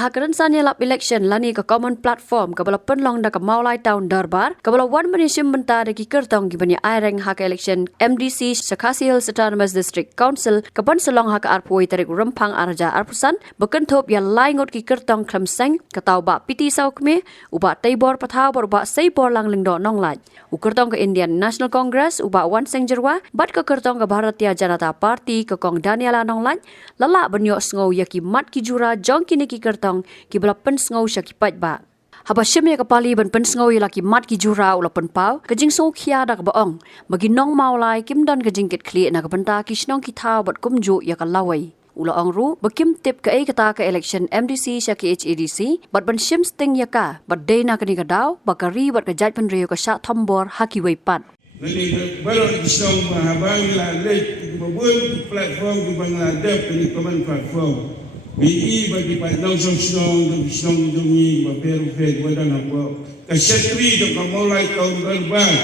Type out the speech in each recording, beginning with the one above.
hakaran sanya lap election lani ke common platform ke bala penlong da ke Mawlai town darbar ke bala wan manishim Bynta da ki kertong ki bani aireng hak election MDC Shillong Mail Autonomous District Council ke ban selong hak arpoi tarik rempang arja arpusan bekentop ya laingot ki kertong Wanseng ke tau ba piti saukme uba taibor pathau bor ba seibor lang lingdo Nong laj u kertong ke Indian National Congress uba Wanseng jerwa bat ke kertong ke Bharatiya Janata Party ke kong Daniela Nong laj lala benyo sngau ya ki mat ki jura jong kini ki kertong ki bala pen sngau sya ki pat ba haba shimya ka pali ban pen sngau ya ki mat ki jura ula pen pau ke jing so khia da ka baong magi Nong Mawlai kim don ke Jingkitkhlieh na ka Bynta ki shnong ki thau bat kumju ya ka Lawei ula ongru bekim tip Kaei kata ke election MDC sya ki HADC bat ban shim sting ya ka bat day na kani ka daw bakari bat ka jaj pen reo ka sya thombor haki wei pat Nani baru Shillong mahabang la lek mabun platform di Bangladesh ni common platform. BI bagi Nong Shillong jongi baperu fed wadan apa. Kasyatri do Mawlai kaum garban.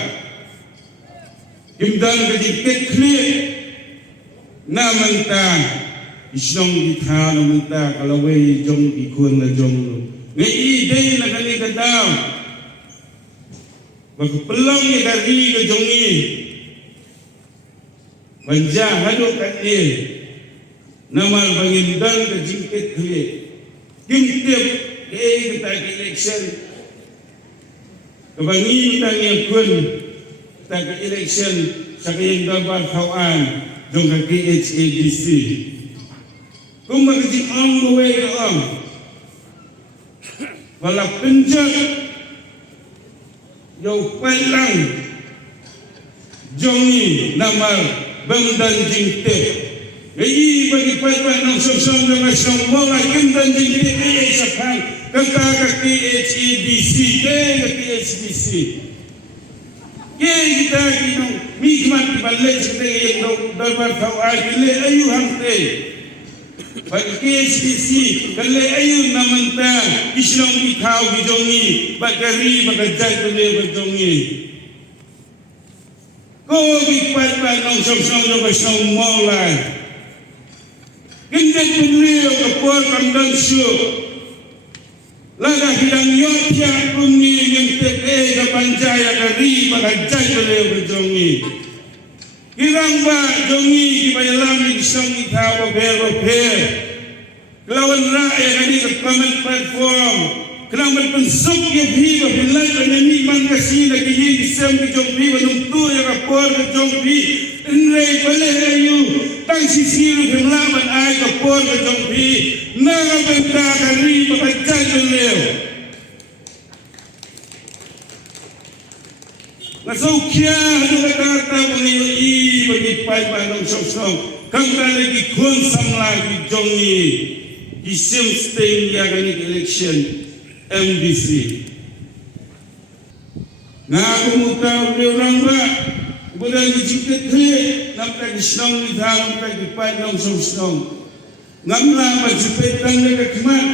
Imdan ke Jingkitkhlieh namanta Shillong di thana manta Lawei jong di kun la jong. Ngai dei na kali kadam. Bagi pelang yang dari ke jongi Banjah haduk kat dia Namal bagi dan ke Jingkitkhlieh Kim-tip Kaei kita ke election Kebangi kita yang kun Kita ke election Saka yang dapat kawan Jom ke HADC Kumba ke Jingkong Lawei ke om Walau penjat Yang paling jongi namal bangdan jingkit. Gaya bagi paling nang sosong dengan sosong Mawlai bangdan jingkit gaya sapang kata kaki HADC gaya HADC. Gaya kita kini mikmat balik sebagai yang darbar kawai gile ayu hamte. Bagi HADC gile ayu namanta Shillong di kau bijongi bakari bakajai boleh berjongi. Kau bipat nong song lo besong Mawlai. Kendak beliau kepor kandang su. Laga hidang yotya kumi yang teke kepanjaya kari bakajai boleh berjongi. Kirang ba jongi di bayalam di Shillong di kau ber. Kelawan rakyat kami ke common platform. Kenang berpensuk yang hiba bilai penyanyi man kasih lagi yang isem ke jombi menuntuk yang rapor ke jombi. Enrai balai ayu tang sisiru kemlaman ai kapor ke jombi. Naga Bynta kari bakajai beliau. Ngasaukia hadu kata mengayu bagi pai bandong song. Kang lagi kun samlai di jongi. Isim sting yang ini election MDC. Ngaku muka orang ba, kemudian Jingkitkhlieh nampak Shillong di dalam nampak di Nong Shillong. Ngamla majipetang mereka kemat.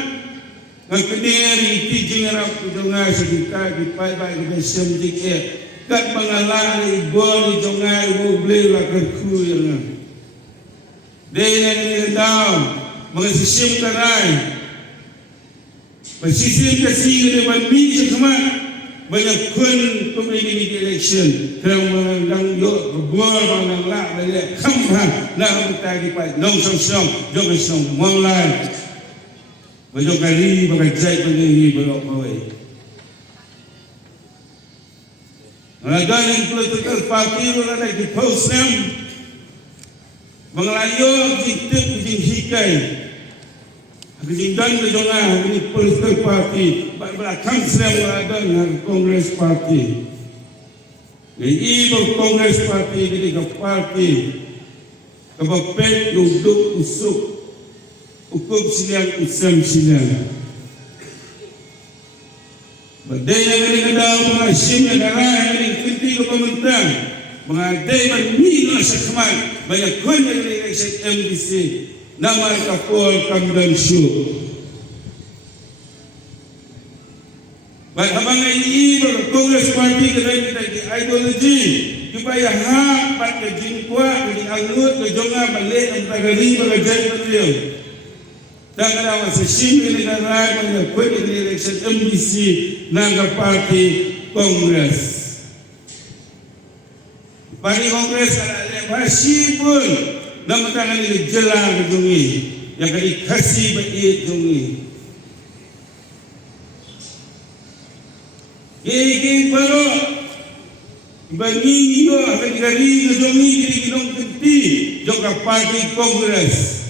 Ngakaderi tijing arab kudongai sejuta di pai kita semjiknya. Kat mengalami boli dongai mobil lakarku yang. Dia yang tahu. Mengasih karai, mengasih kasih dengan minyak kemat banyak kun pemilih election kerana menang yuk berbual menang lak balik kampang nak bertagi pai Nong Shillong jom Shillong Mawlai banyak kali bakajai pendiri belok bawai. Ada yang political party orang lagi posem Meghalaya jitip jinghikai. Jingdan berjongah ini political party. Belakang sedang ada dengan Congress party. Ibu Congress party jadi ke party. Kebapet duduk usuk. Hukum siliang usam siliang. Badai yang ini kedau mengasim negara yang ini kinti ke pemerintah. Mengadai bermina sekemar. Banyak kun yang election MDC nama kapol kamdan su. Baik abang ini berkongres parti kita ideologi supaya hak pada jingkwa di anggut ke jonga balik antara ri berjaya beliau. Tanggal awal sesimpel negara yang kuat di election MDC naga parti Kongres. Parti Kongres ada masih pun nama tangan ini jelang jungi yang kali kasih bagi jungi. Gigi baru bagi itu akan dari jungi di gedung kenti juga parti Kongres.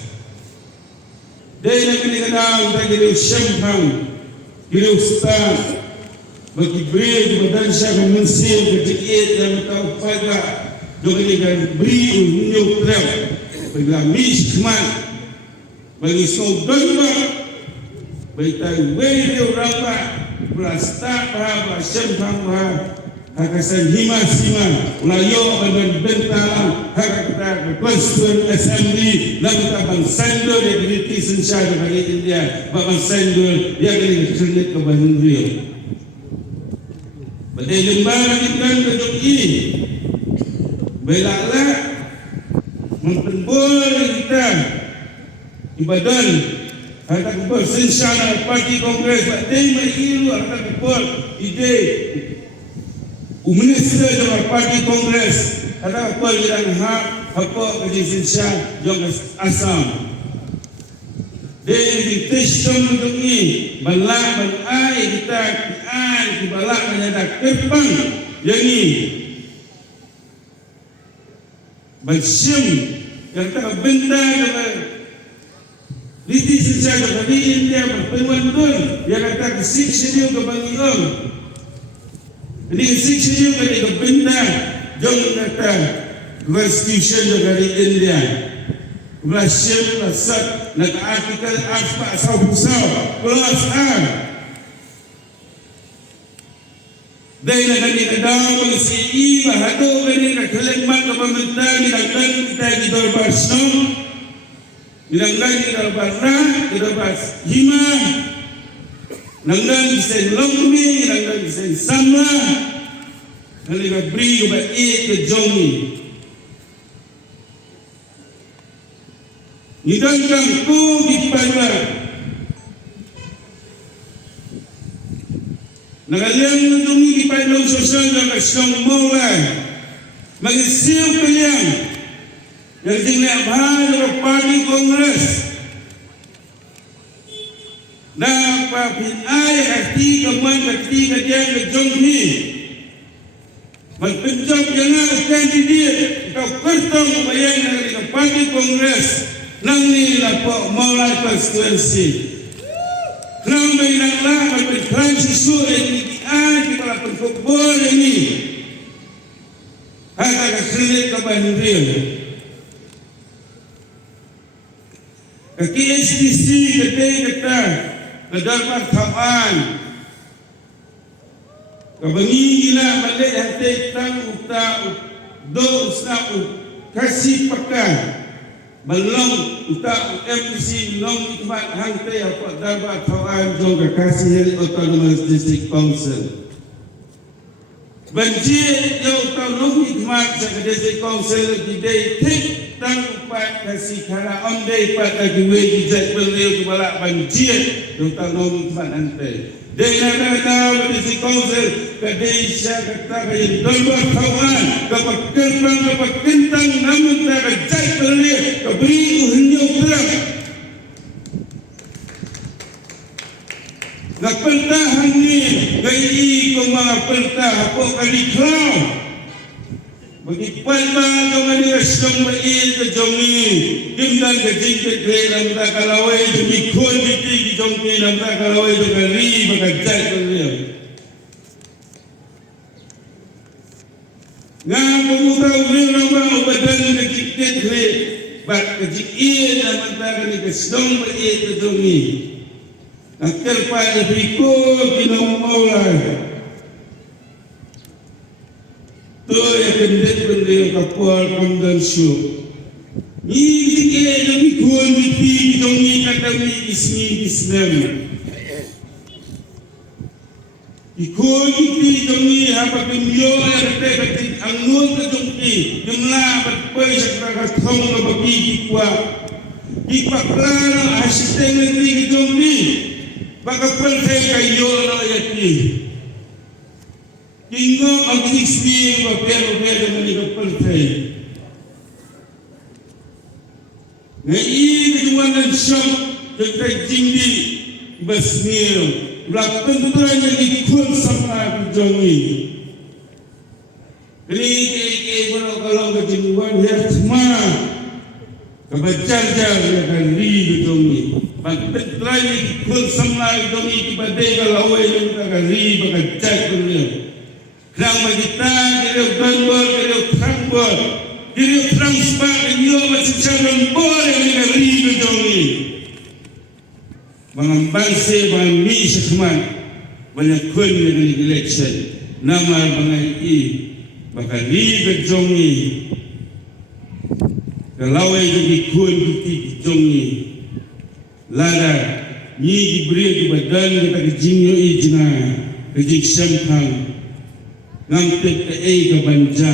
Dia nak kena kenal dari Shillong Mail, Ustaz, bagi beri badan saya mensil kecil yang tahu pada juga dengan beri unjuk trap, bagi mis kemat, bagi saudara, bagi tahu video rapat, belastak bahwa Shillong Mail hakasan hima ulayo dengan Bynta hakata Constituent Assembly lalu tabang sandul yang diberi sensyar dari India babang sandul yang diberi ke Bandung badai lembaga ikan kedok ini belaklah mempenbol kita ibadan hata kubur sensyar parti Kongres badai mahilu hata kubur ide Minister dalam parti Kongres ada apa yang hak apa kejinsya yang asam. Dari testum untuk ini balak balai kita di balak menyadak kepang yang ini bersim yang tak Bynta dalam liti sejak dari India berpeluang pun yang kata kesik sediu ke Bangiong. Jadi section yang dari Bynta jom kata constitution dari India berhasil masuk nak artikel apa sahusau plus R dari negara kedau mengisi bahado dari kelemat pemerintah dilanggan kita di Darbar Nong dilanggan di Darbar Ra di Darbar Hima langgan bisa longmi, langgan bisa sama, langgan beri kepada ke jongi. Nidangkan ku di pada, nagalian jongi di pada sosial dan Shillong Mawlai, mengisiu kalian yang tinggal bahaya parti Kongres. Dapat ay hati kaman hati kajian kejong ni berpenjam jangan kandidat kau kertong bayang dari parti Kongres nang ni lapok Mawlai constituency nang bayang lah berpenjam susu ini di bawah pengkubur ini agak kesulit kebandian kaki SDC kedai kata kedapat kawan kebangilah balik hati tang uta do usna kasih pakai belum uta MDC Nong ikmat hantai apa dapat kawan juga kasih autonomous district council banjir yang uta Nong ikmat sebagai district council di tik tang upat kasih kara ondai pada giwe dijat beliau kebalak banjir uta Nong ikmat hantai dengan kata di council kedesya kata kain dolbar kawan dapat kerbang dapat kentang namun tak jai beliau keberi uhinyau terang nak pertahan ni gaya kau mga pertah apa kali kau bagi palma jom ada Shillong Mail ke jongi kimdan ke Jingkitkhlieh lamda ke Lawei demi kun biti di jongi lamda ke Lawei dengan ri bagajai beliau ngam pemuda uri ramah badan ke Jingkitkhlieh bak ke Jingkitkhlieh lamda ke Shillong Mail ke jongi nak terpada berikut Nong Mawlai tu yang kendet beliau kapal kondansio. Ini kita demi kuan biti jongi kata ismi Islam. Ikut biti jongi apa kemio yang kata anggun ke jongi jumlah berpai sekarang thong bagi kuat. Ipaklara asisten negeri gedung ni. Baka peltai kayo na yati. Kingo ang sismi wa pero mani ka peltai. Ngai kejuan dan syok kekai jingdi basmir. Blak tentuan yang ikut sama gedung ni. Kini kalau kejuan ya semua. Kebacaran akan gedung ni. Bagi terakhir ikut sama gedung ni dibanding kalau Lawei yang akan bakal beliau. Kerana kita kira gandor, kira transport, kira transport ini macam cara boleh dengan gedung ni. Bangsa bangmi sekuman banyak kun dengan election. Nama bangai bakal gedung ni. Kalau jadi kun kita jongi, lada ni diberi kebadan kita kejinyo ijna, kejik sempang, ngamtek Kaei kebanja,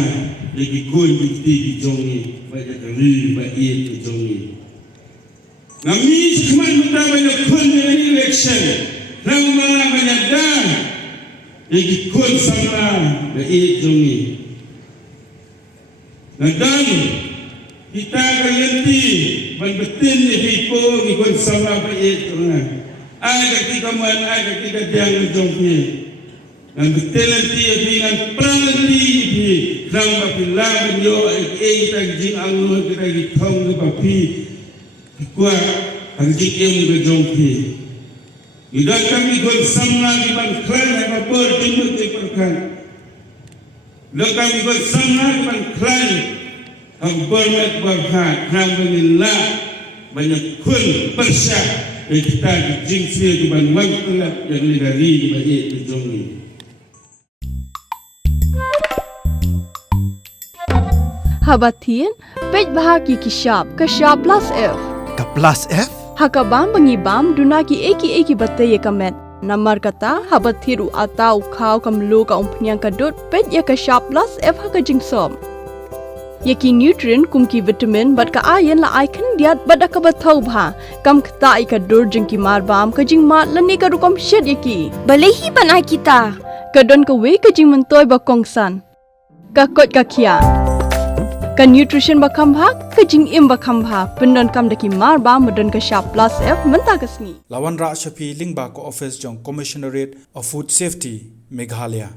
jadi kun kita jongi, banyak kali banyak jongi. Kami cuma minta banyak kun dengan election, nama banyak dah, jadi kun sama banyak jongi. Nadan kita ganti betul ni hipo ikut sama baik tu kan. Ada kita man, ada kita jangan jompi. Dan betul nanti dengan perang nanti di dalam pilar menyo kita jing anglo kita ditong di papi. Kuat anjing yang berjompi. Tidak kami ikut sama di bangklan apa berjumpa perkan. Tidak kami ikut sama di bangklan. Ang bermat berhak Alhamdulillah banyak kun persyak yang kita dijingsi di bantuan kelab yang negari di baik gedung ni. Habatin pej bahagi kishap plus F Ka plus F hakabam bangibam dunaki eki batay kamet namar kata habathiru atau kau kamlu ka umpnyang kadut pej ya kishap plus F haka jingsom Yaki nutrient kumki vitamin bat ka ayan la icon diat bada ka bathau bha kam khta ka dur jingki marbam ka jing mat lani ka rukom shed yaki balehi banai kita ka don ka we ka jing mentoy ba kongsan ka kot ka khia ka nutrition ba kham bha ka jing im ba kham bha pendon kam daki marbam modon ka sharp plus F menta kasni Lawan Ra Shafi Lingba ko office jong Commissionerate of Food Safety Meghalaya